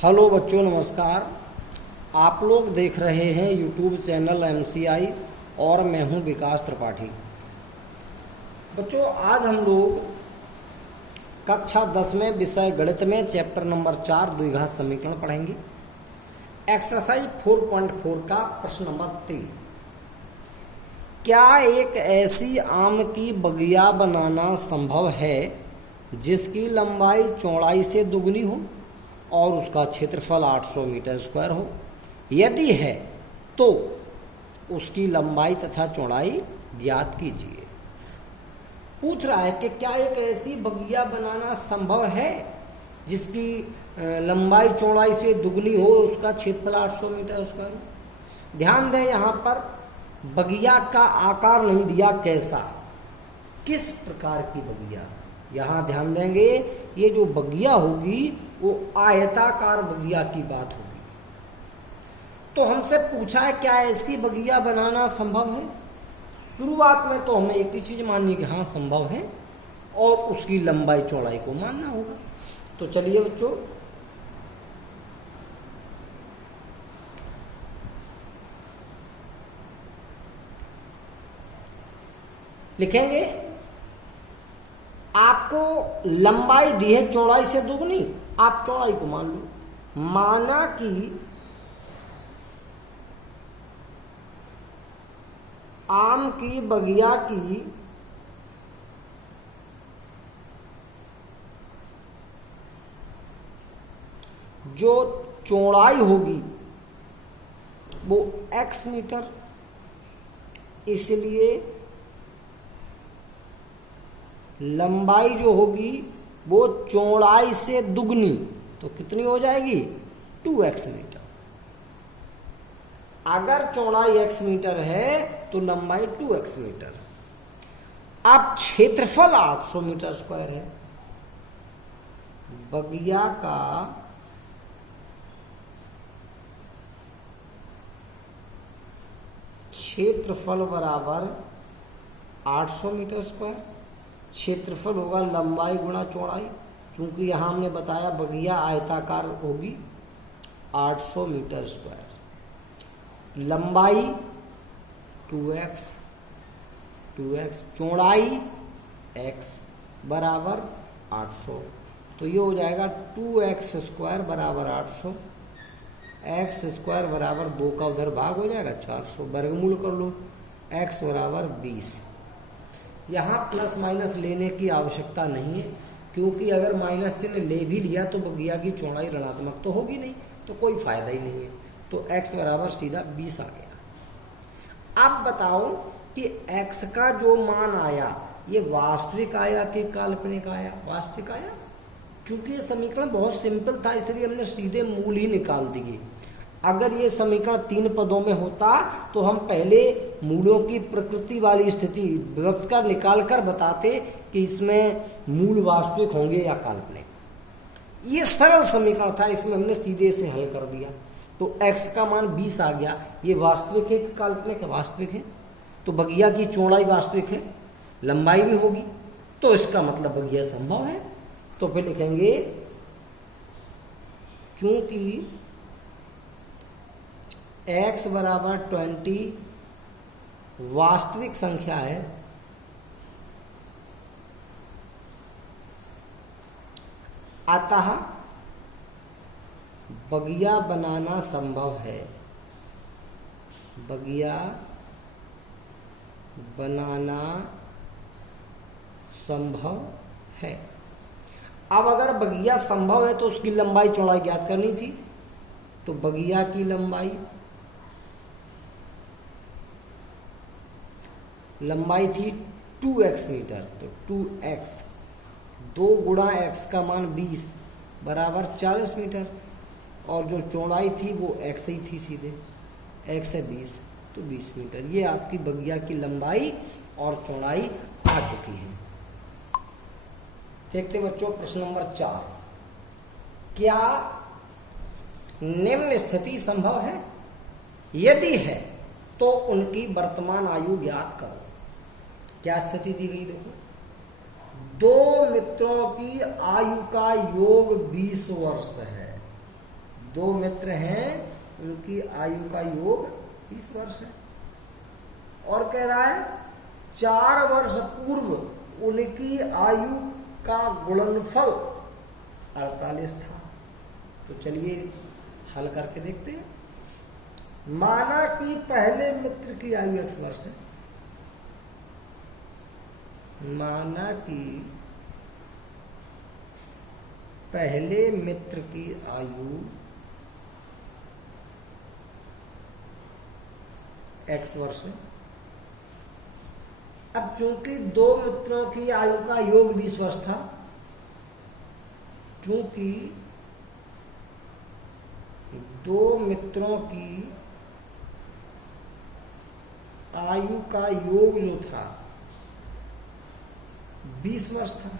Hello बच्चों, नमस्कार। आप लोग देख रहे हैं यूट्यूब चैनल MCI और मैं हूं विकास त्रिपाठी। बच्चों, आज हम लोग कक्षा 10 में विषय गणित में चैप्टर नंबर 4 द्विघात समीकरण पढ़ेंगे। एक्सरसाइज 4.4 का प्रश्न नंबर 3। क्या एक ऐसी आम की बगिया बनाना संभव है जिसकी लंबाई चौड़ाई से दुगनी हो और उसका क्षेत्रफल 800 मीटर स्क्वायर हो? यदि है तो उसकी लंबाई तथा चौड़ाई ज्ञात कीजिए। पूछ रहा है कि क्या एक ऐसी बगिया बनाना संभव है जिसकी लंबाई चौड़ाई से दुगनी हो, उसका क्षेत्रफल 800 मीटर स्क्वायर हो। ध्यान दें, यहाँ पर बगिया का आकार नहीं दिया, कैसा, किस प्रकार की बगिया। यहाँ ध्यान देंगे, ये जो बगिया होगी वो आयताकार बगिया की बात होगी। तो हमसे पूछा है क्या ऐसी बगिया बनाना संभव है। शुरुआत में तो हमें एक ही चीज माननी कि हाँ संभव है और उसकी लंबाई चौड़ाई को मानना होगा। तो चलिए बच्चों, लिखेंगे। आपको लंबाई दी है चौड़ाई से दुगनी, आप चौड़ाई को मान लो। माना कि आम की बगिया की जो चौड़ाई होगी वो x मीटर, इसलिए लंबाई जो होगी वो चौड़ाई से दुगनी, तो कितनी हो जाएगी? 2x metre. अगर चौड़ाई x मीटर है तो लंबाई 2x मीटर। अब क्षेत्रफल 800 मीटर स्क्वायर है। बगिया का क्षेत्रफल बराबर 800 मीटर स्क्वायर। क्षेत्रफल होगा लंबाई गुणा चौड़ाई, चूंकि यहां हमने बताया बगिया आयताकार होगी। 800 मीटर स्क्वायर, लंबाई 2x, चौड़ाई x बराबर 800। तो ये हो जाएगा 2x स्क्वायर बराबर 800। x स्क्वायर बराबर 2 का उधर भाग हो जाएगा 400, वर्गमूल कर लो। x बराबर 20। यहाँ प्लस माइनस लेने की आवश्यकता नहीं है, क्योंकि अगर माइनस चिन्ह ले भी लिया तो बगिया की चौड़ाई ऋणात्मक तो होगी नहीं, तो कोई फायदा ही नहीं है। तो x बराबर सीधा 20 आ गया। अब बताओ कि x का जो मान आया ये वास्तविक आया कि काल्पनिक आया? वास्तविक आया। क्योंकि ये समीकरण बहुत सिंपल था, इसलिए हमने सीधे मूल ही निकाल दिए। अगर ये समीकरण 3 पदों में होता तो हम पहले मूलों की प्रकृति वाली स्थिति व्यक्त कर निकाल कर बताते कि इसमें मूल वास्तविक होंगे या काल्पनिक। ये सरल समीकरण था, इसमें हमने सीधे से हल कर दिया। तो x का मान 20 आ गया। ये वास्तविक है कि काल्पनिक है? वास्तविक है। तो बगिया की चौड़ाई वास्तविक है, लंबाई भी होगी, तो इसका मतलब बगिया संभव है। तो फिर लिखेंगे चूंकि x बराबर 20 वास्तविक संख्या है, अतः बगिया बनाना संभव है। बगिया बनाना संभव है। अब अगर बगिया संभव है तो उसकी लंबाई चौड़ाई ज्ञात करनी थी। तो बगिया की लंबाई थी 2x मीटर, तो 2x 2 गुणा x का मान 20 बराबर 40 मीटर, और जो चौड़ाई थी वो x ही थी, सीधे x है 20, तो 20 मीटर। ये आपकी बगिया की लंबाई और चौड़ाई आ चुकी है। देखते बच्चों प्रश्न नंबर 4। क्या निम्न स्थिति संभव है? यदि है तो उनकी वर्तमान आयु ज्ञात करो। क्या स्थिति दी गई? देखो, दो मित्रों की आयु का योग 20 वर्ष है। दो मित्र हैं, उनकी आयु का योग 20 वर्ष है। और कह रहा है 4 वर्ष पूर्व उनकी आयु का गुणनफल 48 था। तो चलिए हल करके देखते हैं। माना कि पहले मित्र की आयु x वर्ष है। माना कि पहले मित्र की आयु x वर्ष है। अब चूंकि दो मित्रों की आयु का योग 20 वर्ष था, चूंकि दो मित्रों की आयु का योग जो था 20 वर्ष था।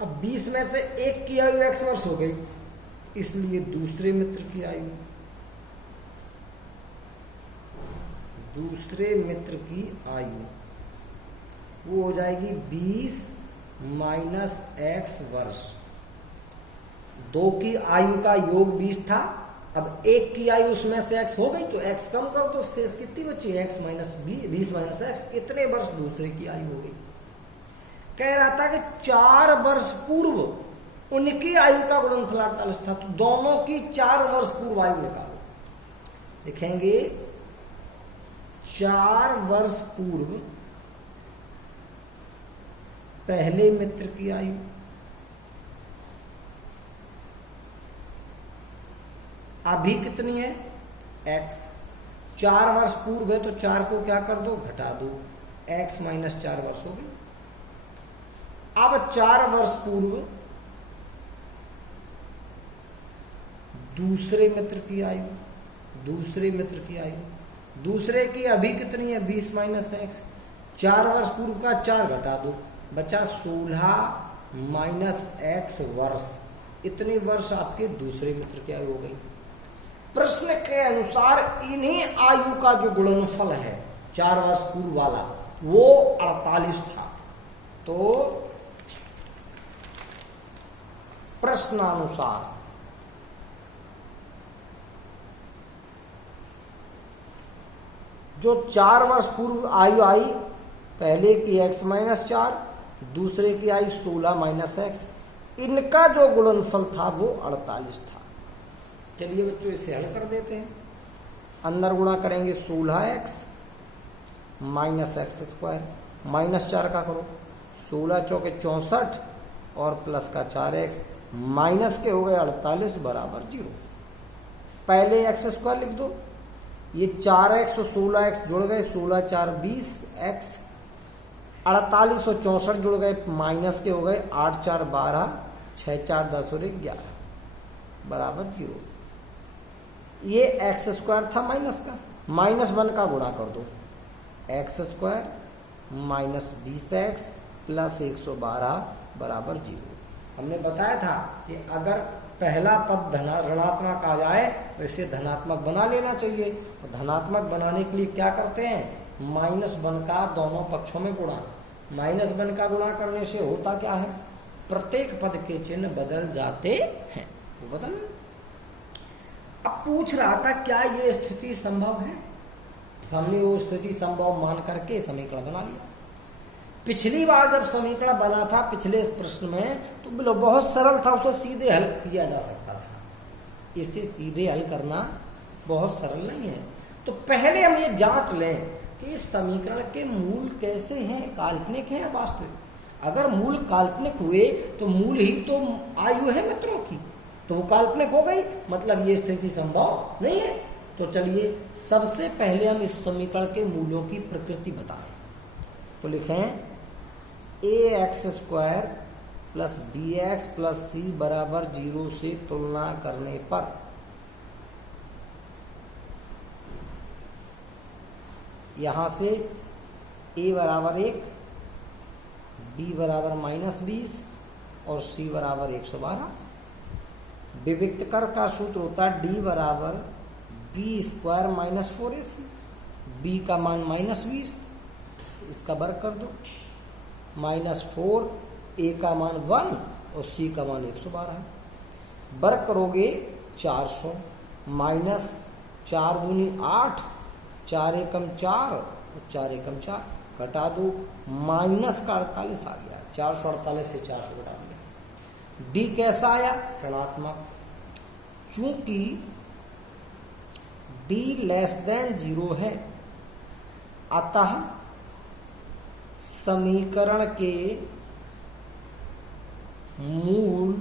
अब 20 में से एक की आयु x वर्ष हो गई, इसलिए दूसरे मित्र की आयु, दूसरे मित्र की आयु वो हो जाएगी 20 माइनस x वर्ष। दो की आयु का योग 20 था, अब एक की आयु उसमें से x हो गई, तो x कम कर दो, शेष कितनी बची? x माइनस 20 माइनस x, इतने वर्ष दूसरे की आयु हो गई। कह रहा था कि 4 वर्ष पूर्व उनकी आयु का गुणनफल 48 था, तो दोनों की 4 वर्ष पूर्व आयु निकालो। लिखेंगे 4 वर्ष पूर्व पहले मित्र की आयु, अभी कितनी है? x। 4 वर्ष पूर्व है तो 4 को क्या कर दो? घटा दो, x माइनस 4 वर्ष हो गई। अब 4 वर्ष पूर्व दूसरे मित्र की आयु, दूसरे मित्र की आयु, दूसरे की अभी कितनी है? 20 माइनस x। 4 वर्ष पूर्व का 4 घटा दो, बचा 16 माइनस x वर्ष। इतने वर्ष आपके दूसरे मित्र की आयु हो गई। प्रश्न के अनुसार इन्हीं आयु का जो गुणनफल है 4 वर्ष पूर्व वाला वो 48 था। तो प्रश्नानुसार जो 4 वर्ष पूर्व आयु आई, पहले की x माइनस 4, दूसरे की आयु 16 माइनस x, इनका जो गुणनफल था वो 48 था। चलिए बच्चों इसे हल कर देते हैं। अंदर गुणा करेंगे 16x minus x square, minus 4 का करो, 16 चौके 64 और प्लस का 4x, माइनस के हो गए 48 बराबर 0। पहले x स्क्वायर लिख दो, ये 4x और 16x जुड़ गए, 16 4 20x, 48 और 64 जुड़ गए, माइनस के हो गए 8 4 12, 6 4 10 और 11 बराबर 0। ये एक्स स्क्वायर था माइनस का, -1 का गुणा कर दो, x square minus 20x plus 112 बराबर 0। हमने बताया था कि अगर पहला पद ऋणात्मक आ जाए तो इसे धनात्मक बना लेना चाहिए। और धनात्मक बनाने के लिए क्या करते हैं? -1 का दोनों पक्षों में गुणा। -1 का गुणा करने से होता क्या है? प्रत्येक पद के चिन्ह बदल जाते हैं। तो बदल। अब पूछ रहा था क्या ये स्थिति संभव है? हमने वो स्थिति संभव मान करके समीकरण बना लिया। पिछली बार जब समीकरण बना था पिछले इस प्रश्न में, तो बहुत सरल था, उसे सीधे हल किया जा सकता था। इसे सीधे हल करना बहुत सरल नहीं है। तो पहले हम ये जांच लें कि इस समीकरण के मूल कैसे हैं, काल्पनिक है या वास्तविक। अगर मूल काल्पनिक हुए तो मूल ही तो आयु है मित्रों की, तो वो काल्पनिक हो गई, मतलब ये स्थिति संभव नहीं है। तो चलिए सबसे पहले हम इस समीकरण के मूलों की प्रकृति बताएं। तो लिखें ax² plus bx plus c बराबर 0 से तुलना करने पर यहां से a बराबर 1, b बराबर -20 और c बराबर 112। विविक्त कर का सूत्र होता है d बराबर b² माइनस 4ac, b का मान -20, इसका वर्ग कर दो, -4, a का मान 1 और c का मान 112 है। वर्ग करोगे 400 माइनस 4 दूनी 8, 4 एकम 4 और 4 एकम 4, घटा दो, माइनस का 48 आ गया। 448 से 400 घटा दिया। डी कैसा आया? ऋणात्मक। चूंकि डी लेस देन 0 है, अतः समीकरण के मूल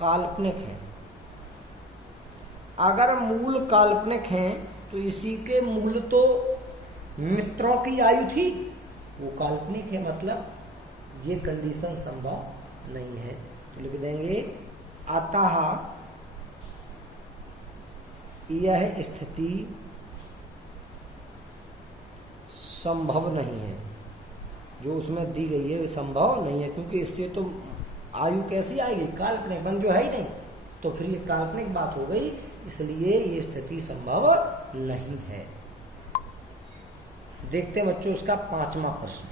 काल्पनिक हैं। अगर मूल काल्पनिक हैं तो इसी के मूल तो मित्रों की आयु थी, वो काल्पनिक है, मतलब ये कंडीशन संभव नहीं है। तो लिख देंगे अतः यह स्थिति संभव नहीं है। जो उसमें दी गई है संभव नहीं है, क्योंकि इससे तो आयु कैसी आएगी? काल्पनिक, बन जो है ही नहीं, तो फिर ये काल्पनिक बात हो गई, इसलिए ये स्थिति संभव नहीं है। देखते हैं बच्चों उसका 5वां प्रश्न।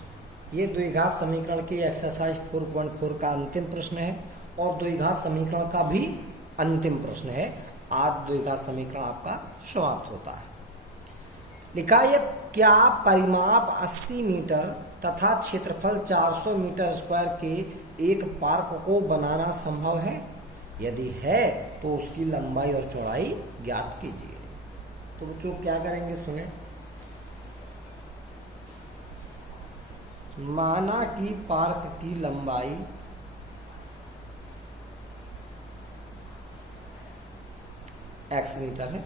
ये द्विघात समीकरण की एक्सरसाइज 4.4 का अंतिम प्रश्न है और द्विघात समीकरण का भी अंतिम प्रश्न है। आज द्विघात समीकरण आपका समाप्त होता है। लिखा है क्या परिमाप 80 मीटर तथा क्षेत्रफल 400 मीटर स्क्वायर के एक पार्क को बनाना संभव है? यदि है तो उसकी लंबाई और चौड़ाई ज्ञात कीजिए। तो बच्चों क्या करेंगे सुने। माना कि पार्क की लंबाई x मीटर है,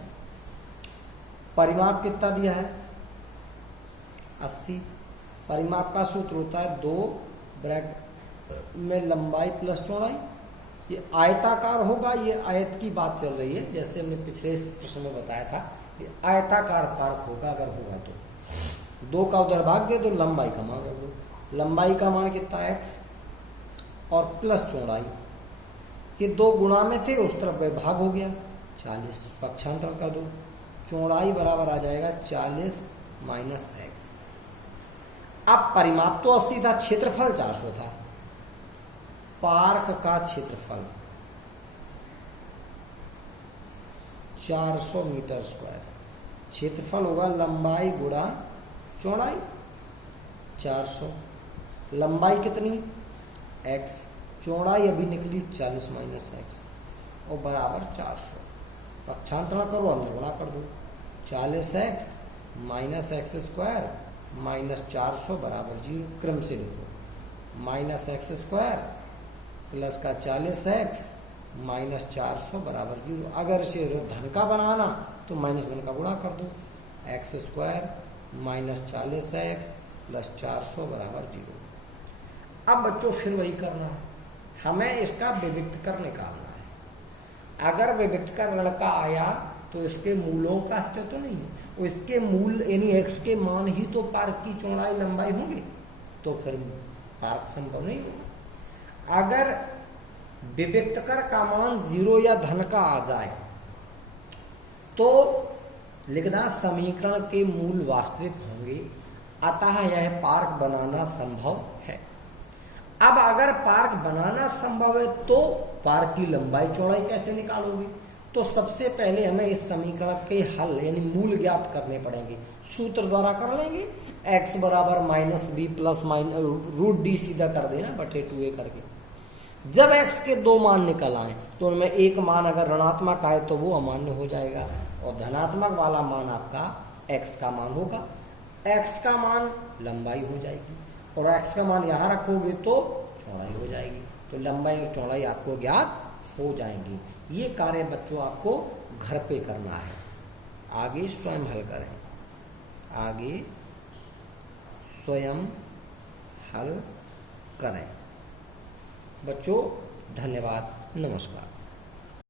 परिमाप कितना दिया है? 80। परिमाप का सूत्र होता है 2 ब्रैकेट में लंबाई प्लस चौड़ाई। ये आयताकार होगा, ये आयत की बात चल रही है, जैसे हमने पिछले प्रश्न में बताया था, ये आयताकार पार्क होगा। अगर होगा तो 2 का उधर भाग दे, तो लंबाई का मान कर दो। लंबाई का मान कितना x और प्लस चौड़ाई, ये 2 गुणा में थे, उस तरफ भाग हो गया 40, पक्षांतर कर दो। चौड़ाई बराबर आ जाएगा 40 माइनस x। अब परिमाप तो 80 था, क्षेत्रफल 400 था। पार्क का क्षेत्रफल 400 मीटर स्क्वायर, क्षेत्रफल होगा लंबाई गुणा चौड़ाई 400। लंबाई कितनी? x, चौड़ाई अभी निकली 40 माइनस x और बराबर 400। पक्षांतरण करो, अंदर गुणा कर दो। 40x minus x square minus 400 बराबर 0। क्रम से लिखो, माइनस एक्स स्क्वायर प्लस का 40x माइनस 400 बराबर 0। अगर इसे धन का बनाना तो माइनस 1 का गुणा कर दो। X square minus 40x plus 400 बराबर 0। अब बच्चों फिर वही करना है, हमें इसका विविक्तकर निकालना है। अगर विविक्तकर लड़का आया तो इसके मूलों का अस्तित्व तो नहीं है, और इसके मूल यानी x के मान ही तो पार्क की चौड़ाई लंबाई होंगे, तो फिर पार्क संभव नहीं होगा। अगर विविक्तकर का मान 0 या धन का आ जाए तो लिखना समीकरण के मूल वास्तविक होंगे, अतः यह पार्क बनाना संभव है। अब अगर पार्क बनाना संभव है तो पार्क की लंबाई चौड़ाई कैसे निकालोगे? तो सबसे पहले हमें इस समीकरण के हल यानी मूल ज्ञात करने पड़ेंगे। सूत्र द्वारा कर लेंगे, x बराबर minus B plus root D सीधा कर देना बटे 2a करके। जब x के 2 मान निकल आए तो उनमें एक मान अगर ऋणात्मक आए तो वो अमान्य हो जाएगा, और धनात्मक वाला मान आपका x का मान होगा। x का मान लंबाई हो जाएगी, और x का मान यहाँ रखोगे तो चौड़ाई हो जाएगी। तो लंबाई और चौड़ाई आपको ज्ञात हो जाएंगी। ये कार्य बच्चों आपको घर पे करना है, आगे स्वयं हल करें, आगे स्वयं हल करें। बच्चों धन्यवाद, नमस्कार।